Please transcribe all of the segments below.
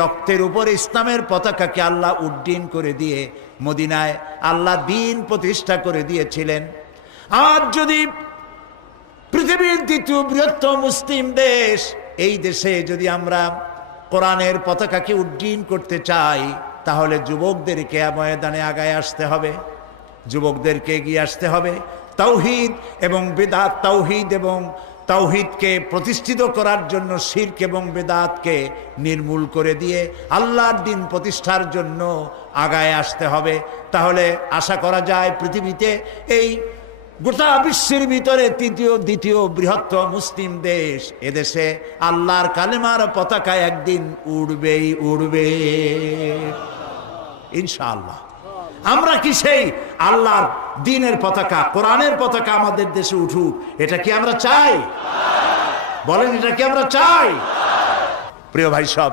রক্তের উপর ইসলামের পতাকাকে আল্লাহ উড্ডীন করে দিয়ে মদিনায় আল্লাহ দিন প্রতিষ্ঠা করে দিয়েছিলেন। আর যদি পৃথিবীর দ্বিতীয় বৃহত্তম মুসলিম দেশ, এই দেশে যদি আমরা কোরআনের পতাকাকে উড্ডীন করতে চাই, তাহলে যুবকদেরকে ময়দানে আগায় আসতে হবে। যুবকদেরকে এগিয়ে আসতে হবে। তৌহিদ এবং বেদাত, তৌহিদ এবং তৌহিদকে প্রতিষ্ঠিত করার জন্য শির্ক এবং বেদাতকে নির্মূল করে দিয়ে আল্লাহর দিন প্রতিষ্ঠার জন্য আগায় আসতে হবে। তাহলে আশা করা যায় পৃথিবীতে এই গোটা বিশ্বের ভিতরে তৃতীয়, দ্বিতীয় বৃহত্তম মুসলিম দেশ, এদেশে আল্লাহর কালেমার পতাকা একদিন উড়বেই উড়বে। ইনশাআল্লাহ। আমরা কি সেই আল্লাহর দিনের পতাকা, কোরআনের পতাকা আমাদের দেশে উঠুক? এটা কি আমরা চাই? বলেন, এটা কি আমরা চাই? প্রিয় ভাই সব,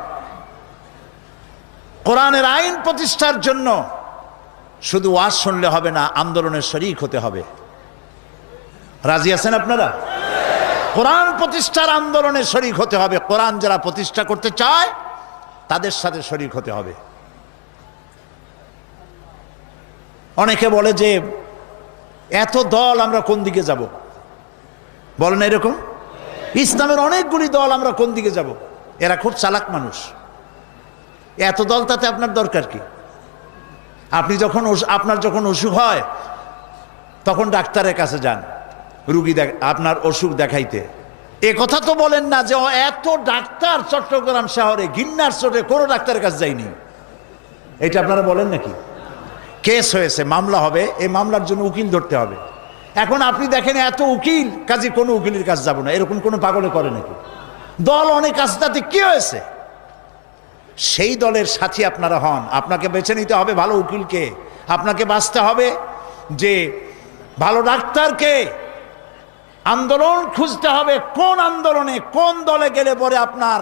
কোরআনের আইন প্রতিষ্ঠার জন্য শুধু ওয়াজ শুনলে হবে না, আন্দোলনের শরিক হতে হবে। রাজি আছেন আপনারা? কোরআন প্রতিষ্ঠার আন্দোলনে শরিক হতে হবে। কোরআন যারা প্রতিষ্ঠা করতে চায়, তাদের সাথে শরিক হতে হবে। অনেকে বলে যে, এত দল আমরা কোন দিকে যাব? বলেন এরকম? ইসলামের অনেকগুলি দল আমরা কোন দিকে যাব? এরা খুব চালাক মানুষ। এত দল তাতে আপনার দরকার কি? আপনি যখন আপনার যখন অসুখ হয়, তখন ডাক্তারের কাছে যান, রুগী দেখ, আপনার অসুখ দেখাইতে। এ কথা তো বলেন না যে এত ডাক্তার চট্টগ্রাম শহরে, গিন্নার চোটে কোনো ডাক্তারের কাছে যায়নি। এটা আপনারা বলেন নাকি? কেস হয়েছে, মামলা হবে, এই মামলার জন্য উকিল ধরতে হবে। এখন আপনি দেখেন এত উকিল, কাজে কোনো উকিলের কাজ যাব না, এরকম কোনো পাগলে করে নাকি? দল অনেক আছে, তাতে কি হয়েছে? সেই দলের সাথী আপনারা হন, আপনাকে বেছে নিতে হবে ভালো উকিলকে। আপনাকে বাঁচতে হবে যে ভালো ডাক্তারকে। আন্দোলন খুঁজতে হবে, কোন আন্দোলনে, কোন দলে গেলে পরে আপনার